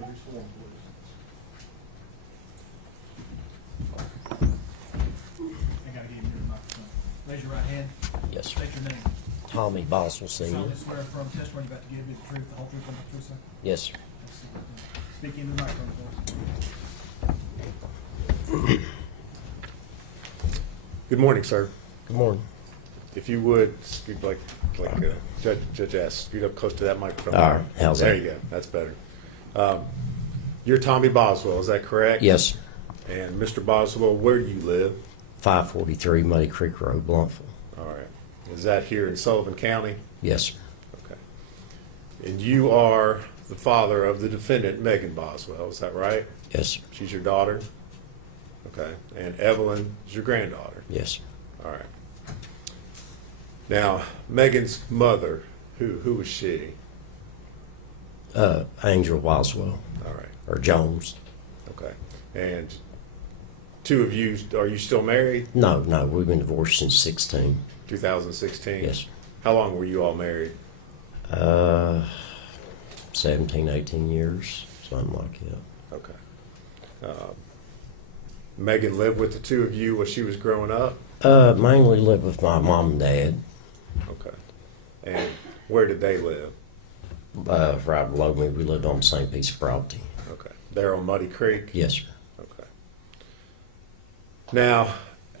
name and be sworn, please. I gotta give you your microphone. Raise your right hand. Yes, sir. State your name. Tommy Boswell, Sr. Solemnly swear affirm testimony you're about to give you the truth, the whole truth, and nothing but the truth, sir. Yes, sir. Speak into the microphone, please. Good morning, sir. Good morning. If you would, scoot like Judge asked, scoot up close to that microphone. All right, how's there that? you go. That's better. You're Tommy Boswell, is that correct? Yes, sir. And Mr. Boswell, where do you live? 543 Muddy Creek Road, Bluntful. All right. Is that here in Sullivan County? Yes, sir. Okay. And you are the father of the defendant, Megan Boswell, is that right? Yes, sir. She's your daughter? Okay. And Evelyn is your granddaughter? Yes, sir. All right. Now, Megan's mother, who was she? Angel Boswell, All right. or Jones. Okay. And two of you, are you still married? No, we've been divorced since 16. 2016? Yes, sir. How long were you all married? 17, 18 years, something like that. Okay. Megan lived with the two of you while she was growing up? Mainly lived with my mom and dad. Okay. And where did they live? Right below me, we lived on the same piece of property. Okay. There on Muddy Creek? Yes, sir. Okay. Now,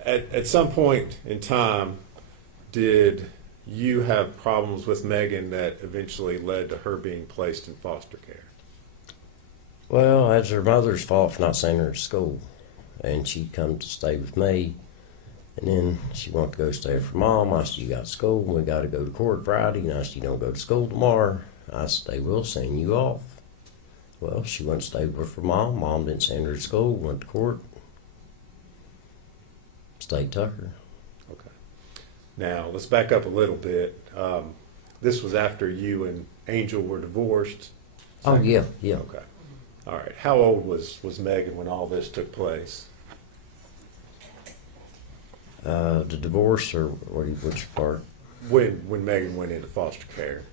at some point in time, did you have problems with Megan that eventually led to her being placed in foster care? Well, that's her mother's fault for not sending her to school. And she'd come to stay with me. And then she wanted to go stay with her mom. I said, you got school, and we got to go to court Friday. And I said, you don't go to school tomorrow. I said, they will send you off. Well, she went to stay with her mom. Mom didn't send her to school, went to court. State took her. Okay. Now, let's back up a little bit. This was after you and Angel were divorced? Oh, yeah. Okay. All right. How old was Megan when all this took place? The divorce, or which part? When Megan went into foster care?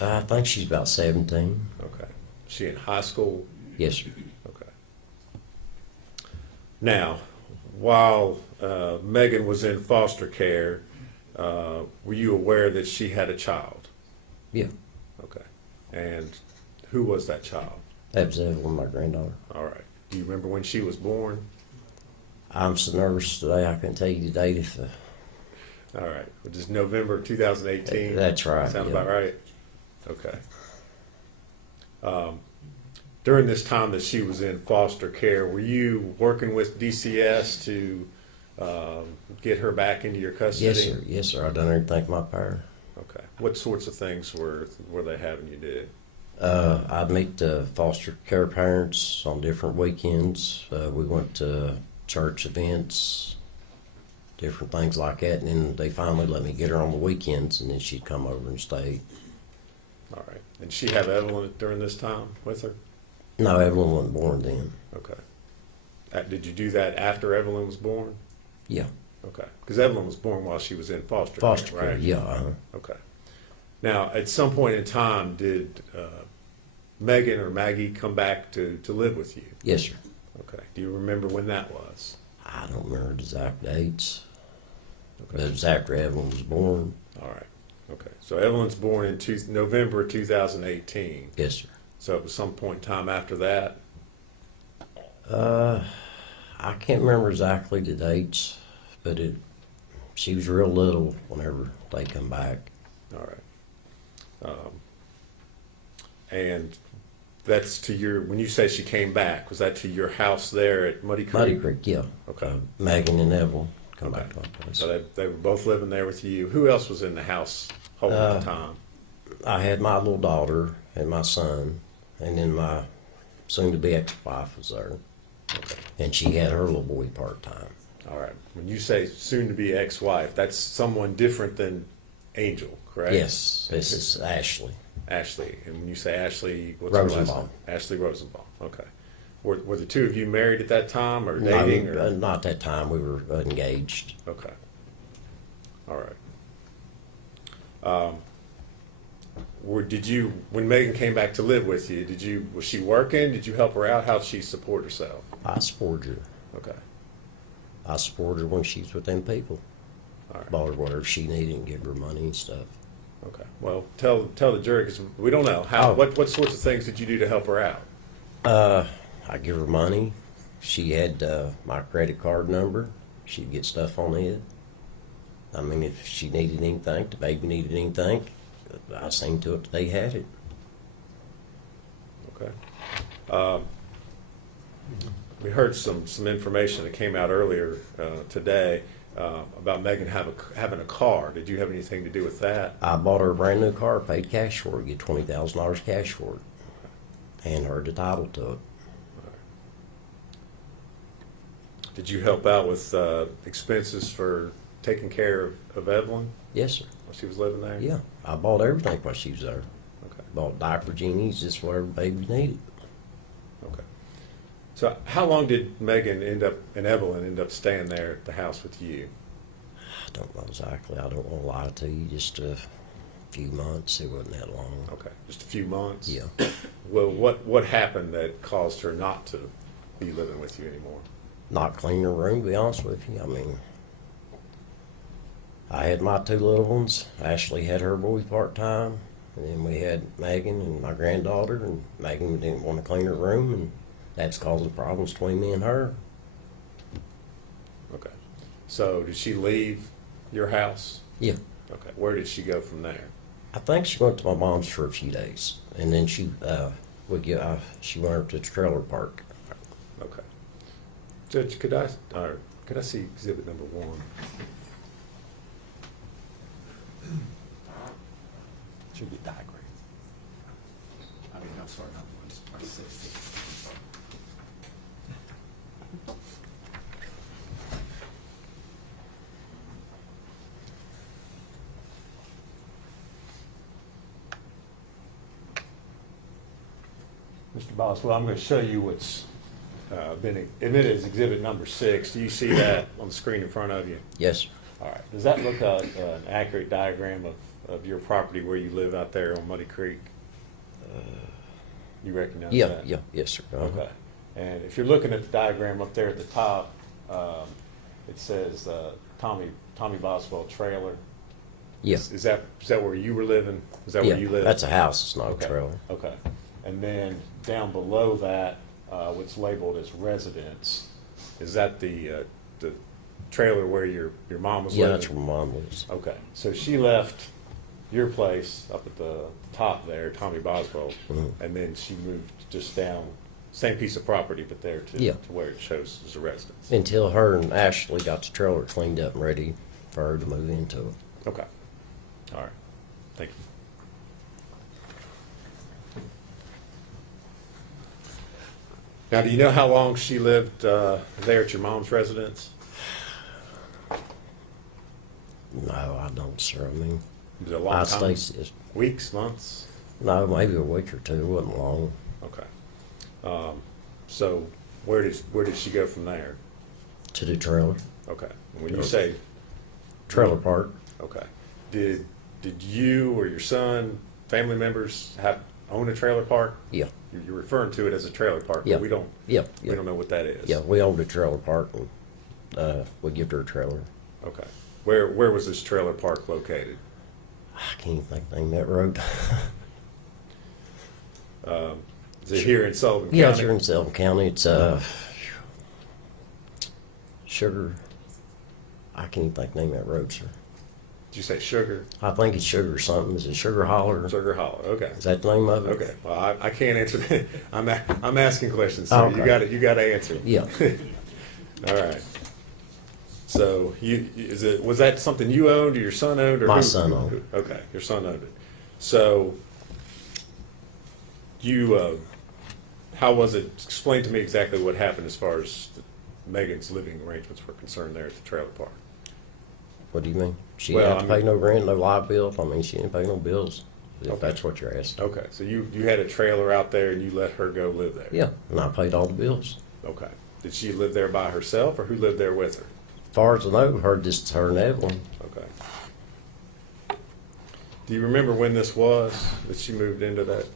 I think she's about 17. Okay. Is she in high school? Yes, sir. Okay. Now, while Megan was in foster care, were you aware that she had a child? Yeah. Okay. And who was that child? That was Evelyn, my granddaughter. All right. Do you remember when she was born? I'm so nervous today, I couldn't tell you the date if All right. Which is November 2018? That's right. Sound yeah. about right? Okay. During this time that she was in foster care, were you working with DCS to get her back into your custody? Yes, sir. Yes, sir. I done everything in my power. Okay. What sorts of things were they having you do? I'd meet the foster care parents on different weekends. We went to church events, different things like that, and then they finally let me get her on the weekends, and then she'd come over and stay. All right. And she had Evelyn during this time with her? No, Evelyn wasn't born then. Okay. Did you do that after Evelyn was born? Yeah. Okay. Because Evelyn was born while she was in foster Foster care, care, right? yeah. Okay. Now, at some point in time, did Megan or Maggie come back to live with you? Yes, sir. Okay. Do you remember when that was? I don't remember the exact dates, but Okay. it was after Evelyn was born. All right. Okay. So Evelyn's born in November 2018. Yes, sir. So it was some point in time after that? I can't remember exactly the dates, but she was real little whenever they come back. All right. And that's to your, when you say she came back, was that to your house there at Muddy Creek? Muddy Creek, yeah. Okay. Megan and Evelyn come Okay. back to my place. So they were both living there with you. Who else was in the house whole at the time? I had my little daughter and my son, and then my soon-to-be ex-wife was there. Okay. And she had her little boy part-time. All right. When you say soon-to-be ex-wife, that's someone different than Angel, correct? Yes, this is Ashley. Ashley. And when you say Ashley, what's her last name? Rosenbaum. Ashley Rosenbaum. Okay. Were the two of you married at that time or dating? No, not that time. We were engaged. Okay. All right. did you, when Megan came back to live with you, was she working? Did you help her out? How did she support herself? I support her. Okay. I support her when she's with them people. All right. Bought her whatever she needed and give her money and stuff. Okay. Well, tell the jury, because we don't know. What sorts of things did you do to help her out? I give her money. She had my credit card number. She'd get stuff on it. I mean, if she needed anything, the baby needed anything, I seen to it that they had it. Okay. We heard some information that came out earlier today about Megan having a car. Did you have anything to do with that? I bought her a brand new car, paid cash for it, get $20,000 cash for it, and her the title to it. Did you help out with expenses for taking care of Evelyn Yes, sir. while she was living there? Yeah, I bought everything while she was there. Okay. Bought diaper genies, just whatever baby needed. Okay. So how long did Megan and Evelyn end up staying there at the house with you? I don't know exactly. I don't want to lie to you. Just a few months. It wasn't that long. Okay, just a few months? Yeah. Well, what happened that caused her not to be living with you anymore? Not clean her room, to be honest with you. I mean, I had my two little ones. Ashley had her boy part-time. And then we had Megan and my granddaughter. And Megan didn't want to clean her room. And that's causing problems between me and her. Okay. So did she leave your house? Yeah. Okay. Where did she go from there? I think she went to my mom's for a few days. And then she went up to the trailer park. Okay. Judge, could I see exhibit number 1? Should be diagram. I mean, I'm sorry, not one, 6. Mr. Boswell, I'm going to show you what's been admitted as exhibit number 6. Do you see that on the screen in front of you? Yes, sir. All right. Does that look like an accurate diagram of your property where you live out there on Muddy Creek? You recognize that? Yeah, yes, sir. Uh-huh. Okay. And if you're looking at the diagram up there at the top, it says Tommy Boswell trailer. Yeah. Is that where you were living? Is that Yeah, where you live? that's a house. It's not Okay. a trailer. Okay. And then down below that, what's labeled as residence, is that the trailer where your mom was Yeah, living? that's where my mom lives. Okay. So she left your place up at the top there, Tommy Boswell, and then she moved just down, same piece of property, but there to where it shows as a residence. Until her and Ashley got the trailer cleaned up and ready for her to move into it. Okay. All right. Thank you. Now, do you know how long she lived there at your mom's residence? No, I don't, sir. I mean, Was it a long I'd time? stay, Weeks, months? no, maybe a week or two. It wasn't long. Okay. So where did she go from there? To the trailer. Okay. When you say Trailer park. okay, did you or your son, family members, own a trailer park? Yeah. You're referring to it as a trailer park, Yeah. but we don't know what that is. Yeah, we owned a trailer park and we gave her a trailer. Okay. Where was this trailer park located? I can't even think the name of that road. Is it here in Sullivan County? Yeah, it's here in Sullivan County. It's Sugar. I can't even think the name of that road, sir. Did you say Sugar? I think it's Sugar something. Is it Sugar Holler? Sugar Hollow. Okay. Is that the name of it? Okay. Well, I can't answer that. I'm asking questions, so Okay. you got to answer. Yeah. All right. So was that something you owned or your son owned? Or My son owned it. Okay, your son owned it. So how was it? Explain to me exactly what happened as far as Megan's living arrangements were concerned there at the trailer park. What do you mean? She Well, didn't have to pay no rent, no light bill. I mean, she didn't pay no bills. If Okay. that's what you're asking. Okay, so you had a trailer out there and you let her go live there. Yeah, and I paid all the bills. Okay. Did she live there by herself, or who lived there with her? As far as I know, just her and Evelyn. Okay. Do you remember when this was that she moved into that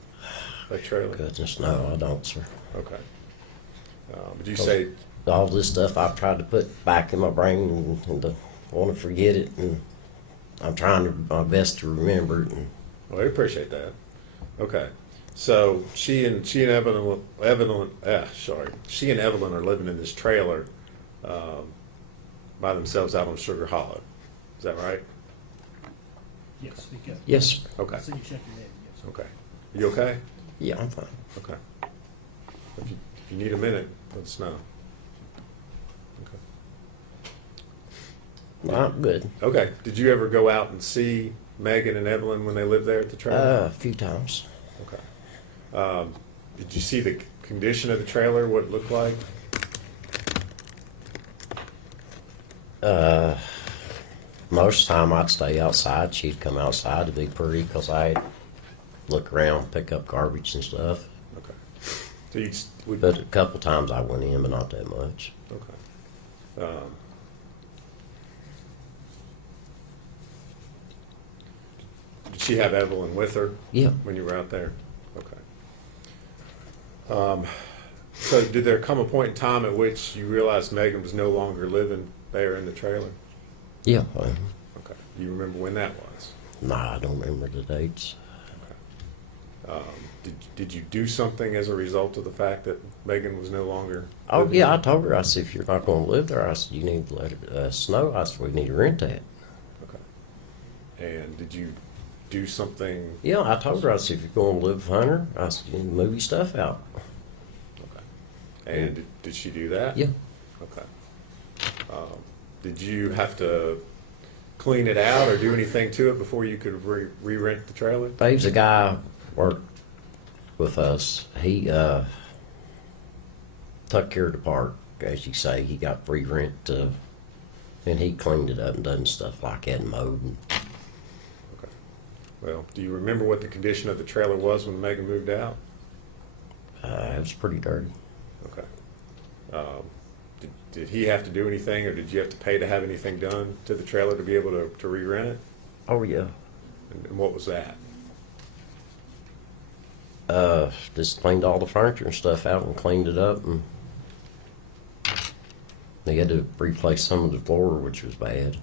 trailer? Goodness, no, I don't, sir. Okay. Would you say All this stuff I've tried to put back in my brain and to want to forget it, and I'm trying my best to remember it. And well, I appreciate that. Okay. So she and Evelyn are living in this trailer by themselves out on Sugar Hollow. Is that right? Yes, speak up. yes, sir. Okay. I see you shaking your head, yes. Okay. You okay? Yeah, I'm fine. Okay. If you need a minute, let us know. Okay. I'm good. Okay. Did you ever go out and see Megan and Evelyn when they lived there at the trailer? A few times. Okay. Did you see the condition of the trailer, what it looked like? Most of the time I'd stay outside. She'd come outside to be pretty because I'd look around, pick up garbage and stuff. Okay. So you'd, But a couple times I went in, but not that much. okay. Did she have Evelyn with her Yeah. when you were out there? Okay. So did there come a point in time at which you realized Megan was no longer living there in the trailer? Yeah. Okay. You remember when that was? Nah, I don't remember the dates. Did you do something as a result of the fact that Megan was no longer? Oh, living yeah, I there? told her, I said, if you're not going to live there, I said, you need to let us know. I said, we need to rent that. Okay. And did you do something? Yeah, I told her, I said, if you're going to live with Hunter, I said, you need to move your stuff out. Okay. And did she do that? Yeah. Okay. Did you have to clean it out or do anything to it before you could re-rent the trailer? Dave's a guy worked with us. He took care of the park, as you say. He got free rent, and he cleaned it up and done stuff like that and mowed. And Okay. Well, do you remember what the condition of the trailer was when Megan moved out? it was pretty dirty. Okay. Did he have to do anything, or did you have to pay to have anything done to the trailer to be able to re-rent it? Oh, yeah. And what was that? Just cleaned all the furniture and stuff out and cleaned it up, and they had to replace some of the floor, which was bad.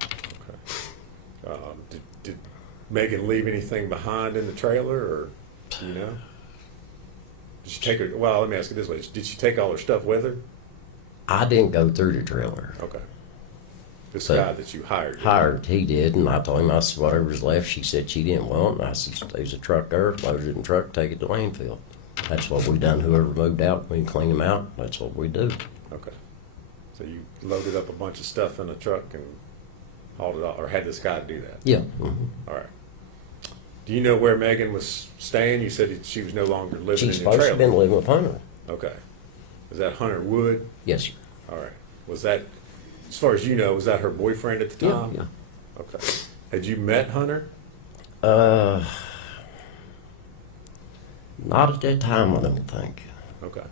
Okay. Did Megan leave anything behind in the trailer, or do you know? Did she take her? Well, let me ask it this way: did she take all her stuff with her? I didn't go through the trailer. Okay. This So- guy that you hired. Hired, he did, and I told him, I said, whatever's left, she said she didn't want, and I said, there's a truck there, load it in the truck, take it to landfill. That's what we done. Whoever moved out, we clean them out. That's what we do. Okay. So you loaded up a bunch of stuff in a truck and hauled it off, or had this guy do that? Yeah. All right. Do you know where Megan was staying? You said she was no longer living She's in your supposed to trailer. have been living with Hunter. Okay. Was that Hunter Wood? Yes, sir. All right. Was that, as far as you know, was that her boyfriend at the Yeah, time? yeah. Okay. Had you met Hunter? Not at that time, I don't think. Okay.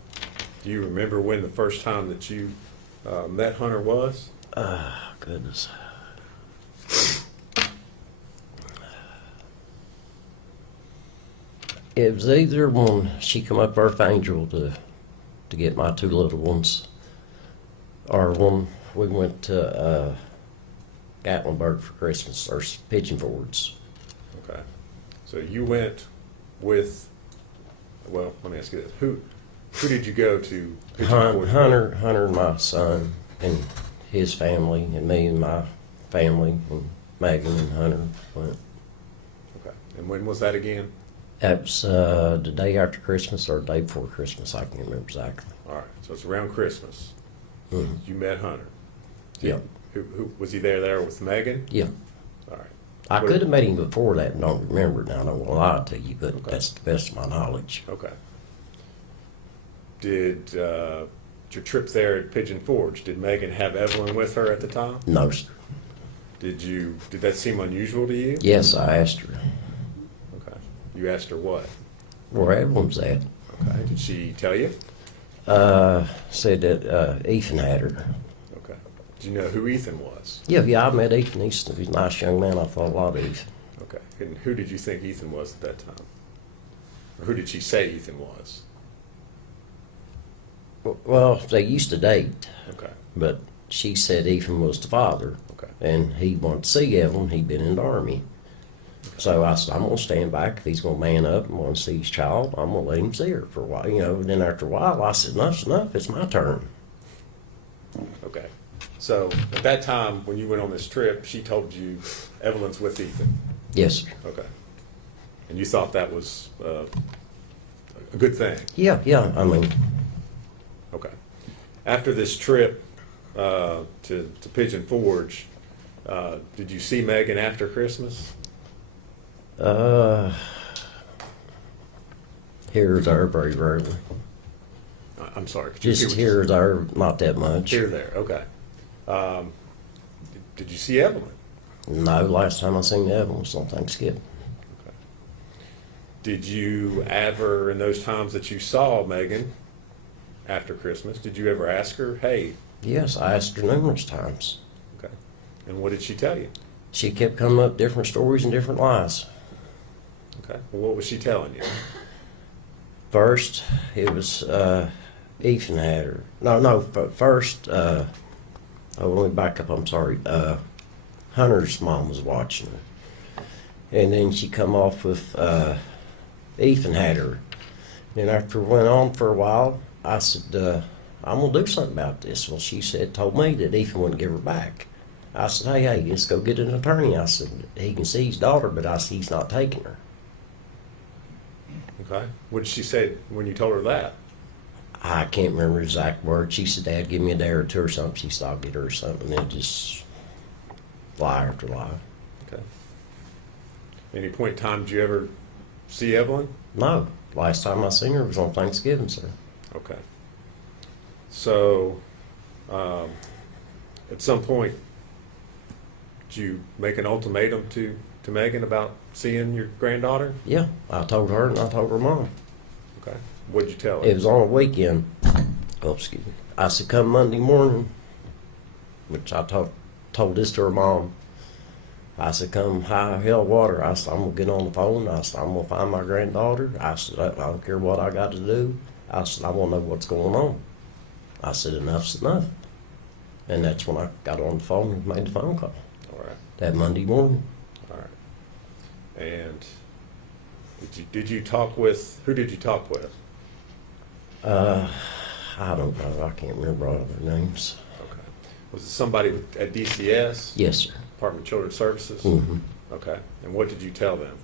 Do you remember when the first time that you met Hunter was? Goodness. It was either when she come up Earth Angel to get my two little ones, or when we went to Gatlinburg for Christmas, or Pigeon Fords. Okay. So you went with, well, let me ask you this. Who did you go to? Pigeon Forge with? Hunter and my son and his family, and me and my family, and Megan and Hunter went. Okay. And when was that again? That was the day after Christmas or the day before Christmas. I can't remember exactly. All right. So it's around Christmas. Mhm. You met Hunter. Yeah. Who was he there with Megan? Yeah. All right. I What- could have met him before that and don't remember it now. I don't want to lie to you, but Okay. that's the best of my knowledge. Okay. Did your trip there at Pigeon Forge, did Megan have Evelyn with her at the time? No, sir. Did that seem unusual to you? Yes, I asked her Okay. You asked her what? where Evelyn's at. Okay. Did she tell you? Said that Ethan had her. Okay. Do you know who Ethan was? Yeah, I met Ethan. He's a nice young man. I thought a lot of Ethan. Okay. Okay. And who did you think Ethan was at that time? Or who did she say Ethan was? Well, they used to date, Okay. but she said Ethan was the father, Okay. and he wanted to see Evelyn. He'd been in the Army. So I said, I'm going to stand back. If he's going to man up and want to see his child, I'm going to let him see her for a while. And then after a while, I said, enough's enough. It's my turn. Okay. So at that time, when you went on this trip, she told you Evelyn's with Ethan. Yes, sir. Okay. And you thought that was a good thing. Yeah. I mean, Okay. After this trip to Pigeon Forge, did you see Megan after Christmas? here or there, very rarely. I'm sorry. Could you Just repeat what here or there, not that much. Here, there. Okay. Did you see Evelyn? No, last time I seen Evelyn was on Thanksgiving. Okay. Did you ever, in those times that you saw Megan after Christmas, did you ever ask her, hey? Yes, I asked her numerous times. Okay. And what did she tell you? She kept coming up with different stories and different lies. Okay. Well, what was she telling you? First, it was Ethan had her. No. First, let me back up. I'm sorry. Hunter's mom was watching her, and then she come off with Ethan had her. And after it went on for a while, I said, I'm gonna do something about this. Well, she told me that Ethan wouldn't give her back. I said, hey, let's go get an attorney. I said, he can see his daughter, but I said, he's not taking her. Okay. What did she say when you told her that? I can't remember exact words. She said, Dad, give me a day or two or something. She said, I'll get her or something. And just lie after lie. Okay. Any point in time did you ever see Evelyn? No. Last time I seen her was on Thanksgiving, sir. Okay. So, at some point, did you make an ultimatum to Megan about seeing your granddaughter? Yeah, I told her and I told her mom. Okay. What did you tell her? It was on a weekend. Oh, excuse me. I said, come Monday morning, which I told this to her mom. I said, come high hell water. I said, I'm going to get on the phone. I said, I'm going to find my granddaughter. I said, I don't care what I got to do. I said, I want to know what's going on. I said, enough's enough. And that's when I got on the phone and made the phone call. All right. That Monday morning. All right. And did you talk with, who did you talk with? I don't know. I can't remember all of their names. Okay. Was it somebody at DCS? Yes, sir. Department of Children's Services? Mm-hmm. Okay. And what did you tell them?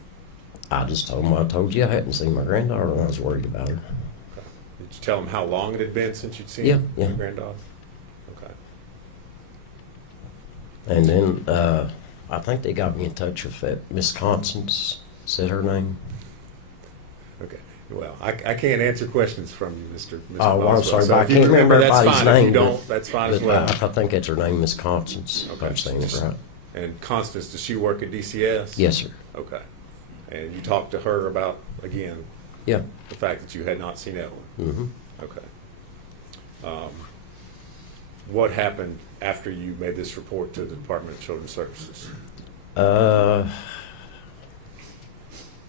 I just told them I told you I hadn't seen my granddaughter and I was worried about her. Okay. Did you tell them how long it had been since you'd seen Yeah. your granddaughter? Okay. And then I think they got me in touch with that Miss Constance, said her name. Okay. Well, I can't answer questions from you, Mr. Oh, well, I'm Boswell. sorry, So but I if you can't remember that's everybody's fine. If you name. don't, that's fine as But, well. I think that's her name, Miss Constance. If Okay. I'm saying it right. And Constance, does she work at DCS? Yes, sir. Okay. And you talked to her about, again, Yeah. the fact that you had not seen Evelyn? Mm-hmm. Okay. What happened after you made this report to the Department of Children's Services?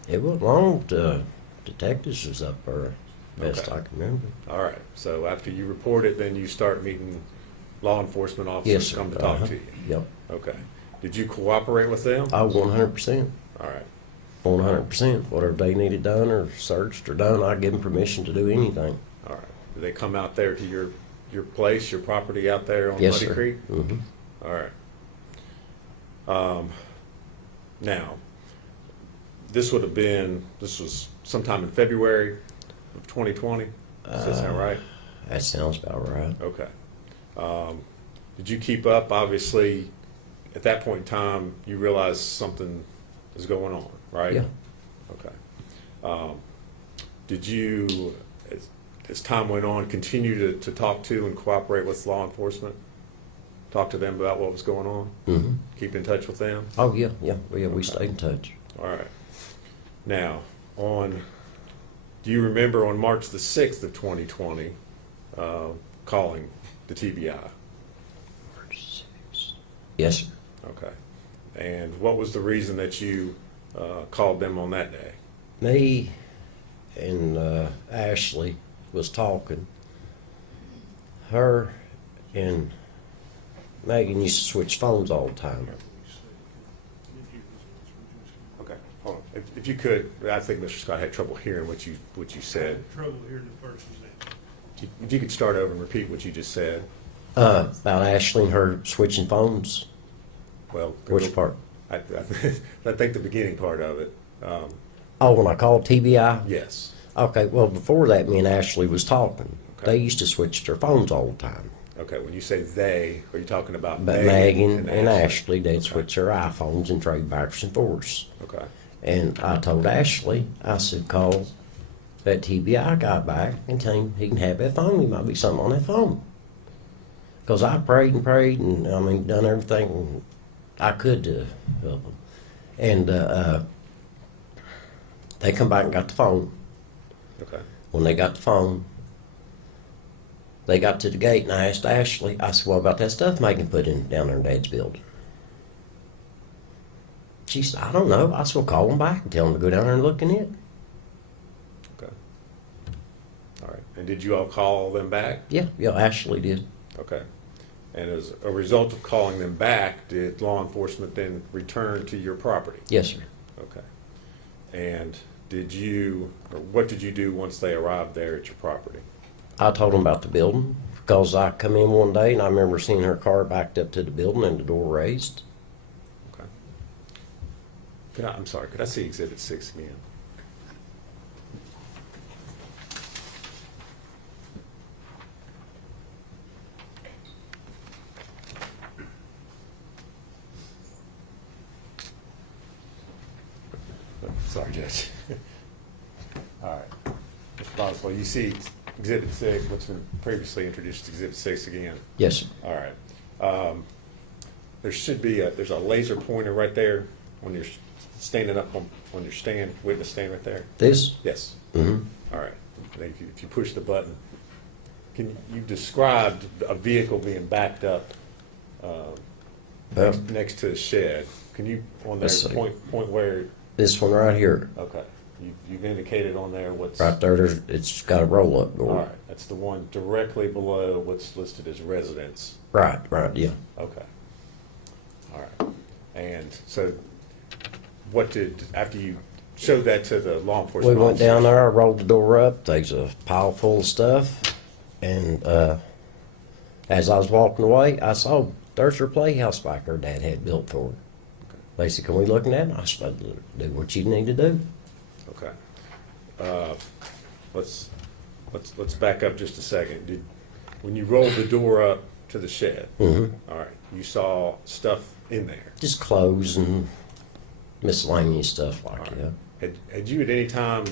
It wasn't long. The detectives was up there, best Okay. I can remember. All right. So after you report it, then you start meeting law enforcement officers Yes, sir. come to talk Uh-huh. to you? Yep. Okay. Did you cooperate with them? I 100%. All right. 100%. Whatever they needed done or searched or done, I give them permission to do anything. All right. Did they come out there to your place, your property out there on Yes, Muddy sir. Creek? Mm-hmm. All right. Now, this was sometime in February of 2020? Does that sound right? That sounds about right. Okay. Did you keep up? Obviously, at that point in time, you realized something is going on, right? Yeah. Okay. Did you, as time went on, continue to talk to and cooperate with law enforcement? Talk to them about what was going on? Mm-hmm. Keep in touch with them? Oh, yeah. We Okay. stayed in touch. All right. Now, do you remember on March the 6th of 2020, calling the TBI? Yes, sir. Okay. And what was the reason that you called them on that day? Me and Ashley was talking. Her and Megan used to switch phones all the time. Okay, hold on. If you could, I think Mr. Scott had trouble hearing what you said. Trouble hearing the person's name. If you could start over and repeat what you just said. About Ashley and her switching phones. Well, Which part? I think the beginning part of it. Oh, when I called TBI? Yes. Okay, well, before that, me and Ashley was talking. Okay. They used to switch their phones all the time. Okay, when you say they, are you talking about But Megan Megan and Ashley, they'd Okay. switch their iPhones and trade backwards and forwards. Okay. And I told Ashley, I said, call that TBI guy back and tell him he can have that phone. There might be something on that phone. Because I prayed and prayed and, I mean, done everything I could to help them. And they come back and got the phone. Okay. When they got the phone, they got to the gate and I asked Ashley, I said, what about that stuff Megan put in down there in Dad's building? She said, I don't know. I said, well, call them back and tell them to go down there and look in it. Okay. All right. And did you all call them back? Yeah, Ashley did. Okay. And as a result of calling them back, did law enforcement then return to your property? Yes, sir. Okay. And what did you do once they arrived there at your property? I told them about the building because I come in one day and I remember seeing her car backed up to the building and the door raised. Okay. I'm sorry, could I see Exhibit 6 again? Sorry, Judge. All right. Mr. Boswell, you see Exhibit 6, what's been previously introduced as Exhibit 6 again? Yes, sir. All right. There should be there's a laser pointer right there when you're standing up on your stand, witness stand right there. This? Yes. Mm-hmm. All right. And if you push the button, you described a vehicle being backed up next to the shed. Can you on there Let's see. point where? This one right here. Okay. You've indicated on there what's Right there, it's got a roll-up door. All right. That's the one directly below what's listed as residence. Right, yeah. Okay. All right. And so after you showed that to the law We enforcement went down officers- there, I rolled the door up, there's a pile full of stuff, and as I was walking away, I saw there's her playhouse back her dad had built for her. They said, can we look at that? And I said, do what you need to do. Okay. Let's back up just a second. When you rolled the door up to the shed, Mm-hmm. all right, you saw stuff in there. Just clothes and miscellaneous stuff like All that. right. Had you at any time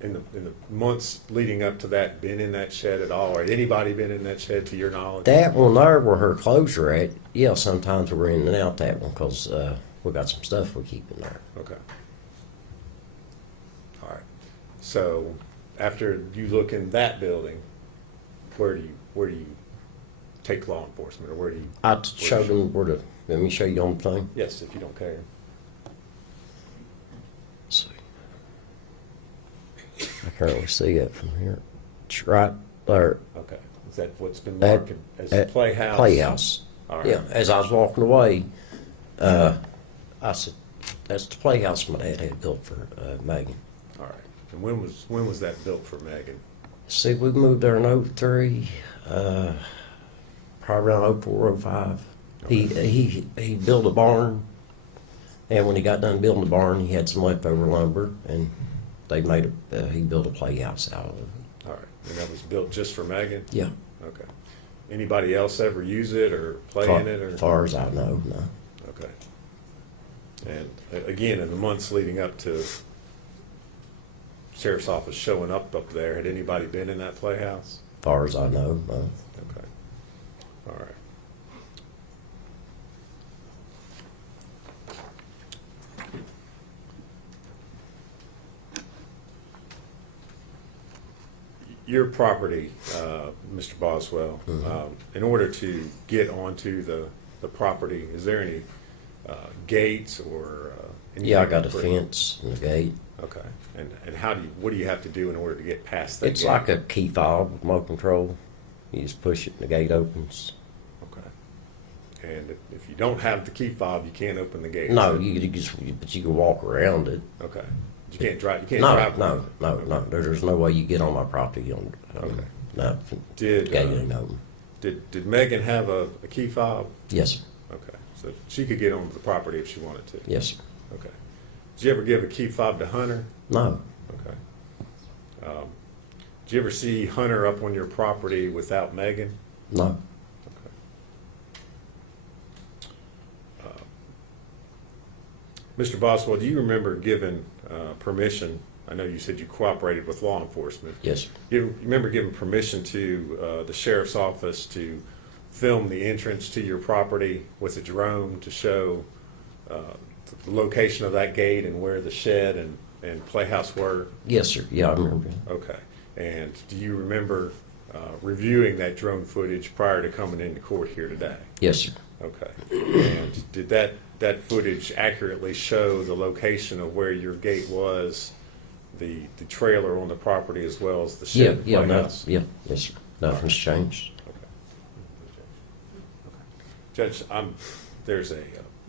in the months leading up to that been in that shed at all, or had anybody been in that shed to your knowledge? That one there where her clothes are at, yeah, sometimes we're in and out that one because we got some stuff we keep in there. Okay. All right. So after you look in that building, where do you take law enforcement, or where do you? I showed them where to, let me show you on the thing. Yes, if you don't care. Let's see. I can't really see it from here. It's right there. Okay. Is that what's been That- marked as a playhouse? Playhouse. All right. Yeah, as I was walking away, I said, that's the playhouse my dad had built for Megan. All right. And when was that built for Megan? See, we moved there in 03, probably around 04, 05. He built a barn, and when he got done building the barn, he had some leftover lumber, and he built a playhouse out of it. All right. And that was built just for Megan? Yeah. Okay. Anybody else ever use it or play in it? Or? As far as I know, no. Okay. And again, in the months leading up to sheriff's office showing up there, had anybody been in that playhouse? As far as I know, no. Okay. All right. Your property, Mr. Boswell, in order to get onto the property, is there any gates or And you Yeah, I make got it a pretty- fence and a gate. Okay. And what do you have to do in order to get past that It's gate? like a key fob with remote control. You just push it and the gate opens. Okay. And if you don't have the key fob, you can't open the gate. No, is it? but you can walk around it. Okay. You can't drive. You can't No, drive. no, with it. no, Okay. no. There's no way you get on my property Okay. no, Did gate ain't open. did Megan have a key fob? Yes, sir. Okay. So she could get onto the property if she wanted to. Yes, sir. Okay. Did you ever give a key fob to Hunter? No, Okay. Did you ever see Hunter up on your property without Megan? no. Mr. Boswell, do you remember giving permission? I know you said you cooperated with law enforcement. Yes, sir. You remember giving permission to the sheriff's office to film the entrance to your property with a drone to show the location of that gate and where the shed and playhouse were? Yes, sir. Yeah, I remember. Okay. And do you remember reviewing that drone footage prior to coming into court here today? Yes, sir. Okay. And did that footage accurately show the location of where your gate was, the trailer on the property, as well as the Yeah, shed yeah, no, playhouse? yeah, yes, sir. Nothing's changed. Judge, there's a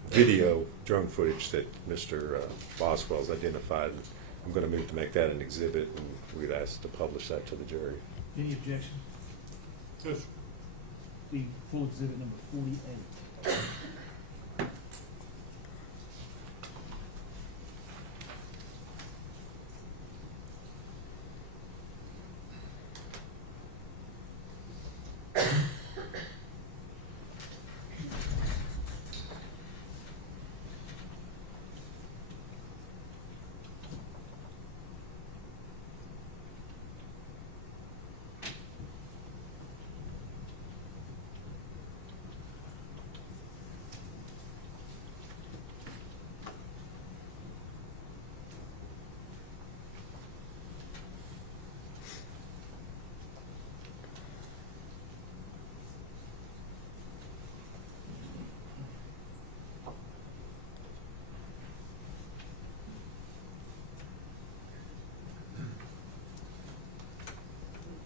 video drone footage that Mr. Boswell's identified. I'm going to move to make that an exhibit, and we'd ask to publish that to the jury. Any objection? Yes. The full exhibit number 48.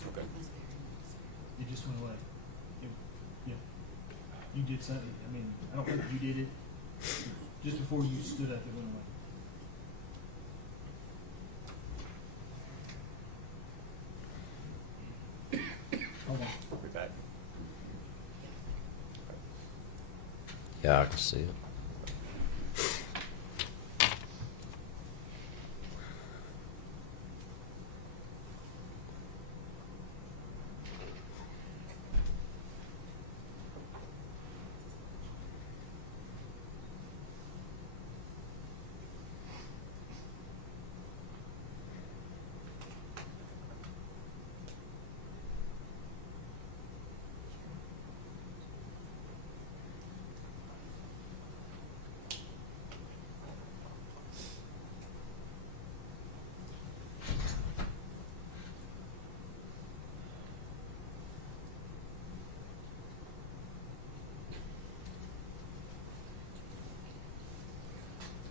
Okay. It just went away. Yeah. You did something. I mean, I don't think you did it. Just before you stood up, it went away. Hold on. We'll be back. Yeah, I can see it.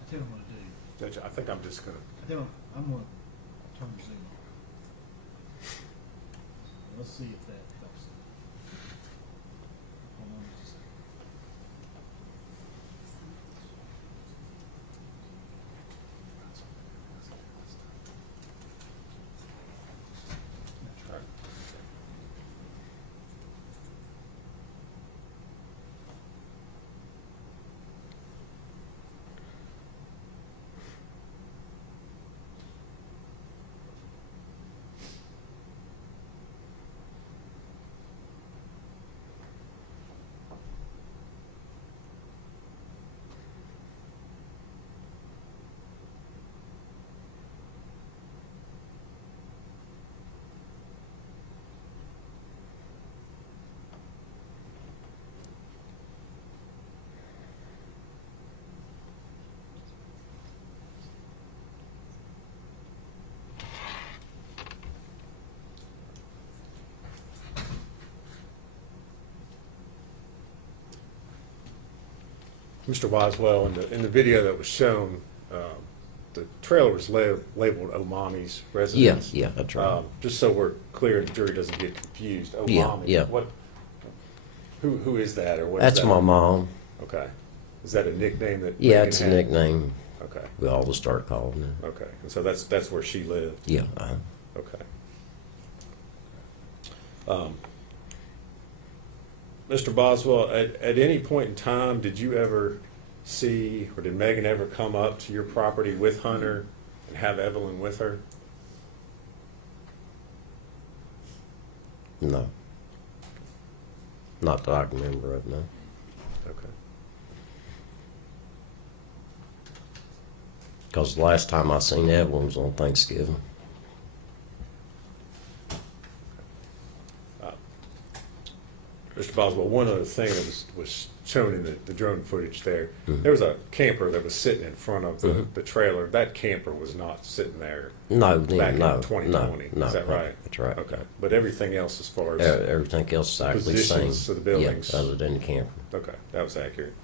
I tell you what I'm gonna do. Judge, I think I'm just going to. I tell you what, I'm gonna turn the Zoom on. Let's see if that helps. Hold on just a second. Mr. Boswell, in the video that was shown, the trailer was labeled Omami's residence. Yeah, that's right. Just so we're clear, the jury doesn't get confused. Yeah, Omami, yeah. Who is that, or what? That's is that? my mom. Okay. Is that a nickname that? Yeah, Megan it's a had? nickname Okay. we all start calling her. Okay. And so that's where she lived. Yeah. Okay. Mr. Boswell, at any point in time, did you ever see, or did Megan ever come up to your property with Hunter and have Evelyn with her? No. Not that I can remember of, no. Okay. Because the last time I seen Evelyn was on Thanksgiving. Mr. Boswell, one other thing that was shown in the drone footage there, Mhm. there was a camper that was sitting in front of Mhm. the trailer. That camper was not sitting there No, back no, in 2020. no, Is that right? That's right. Okay. But everything else as far as, Everything else is actually the same. Positions of the buildings. Yeah, other than the camper. okay, that was accurate.